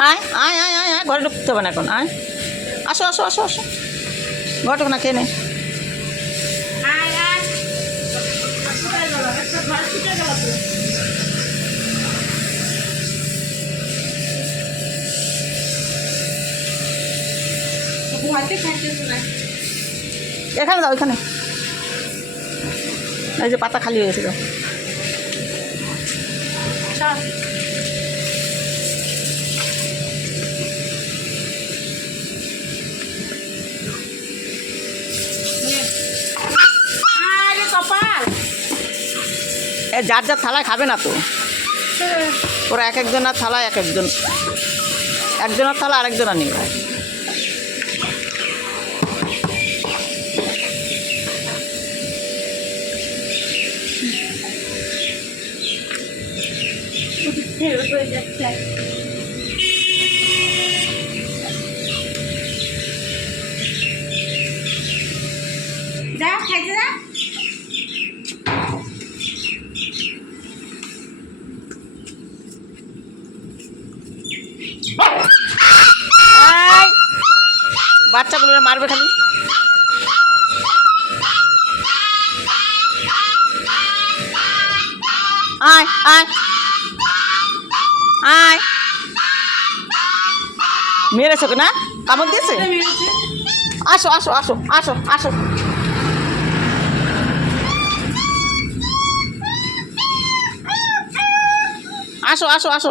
আয় আয় আয় আয় আয় ঘরে ঢুকতে হবে না এখন আয় আসো আসো আসো আসো ঘরে ঢুক না খেয়ে নে এখানে দাও এখানে এই যে পাতা খালি হয়েছে তো এ যার যার থালায় খাবে না তো ওরা এক একজনের থালায় একজনের থালা আরেকজনের নেবে যা খাইতে যা বাচ্চাগুলো মারবে খালি আয় আয় আয় মেরেছো না কামড় দিয়েছে আসো আসো আসো আসো আসো আসো আসো আসো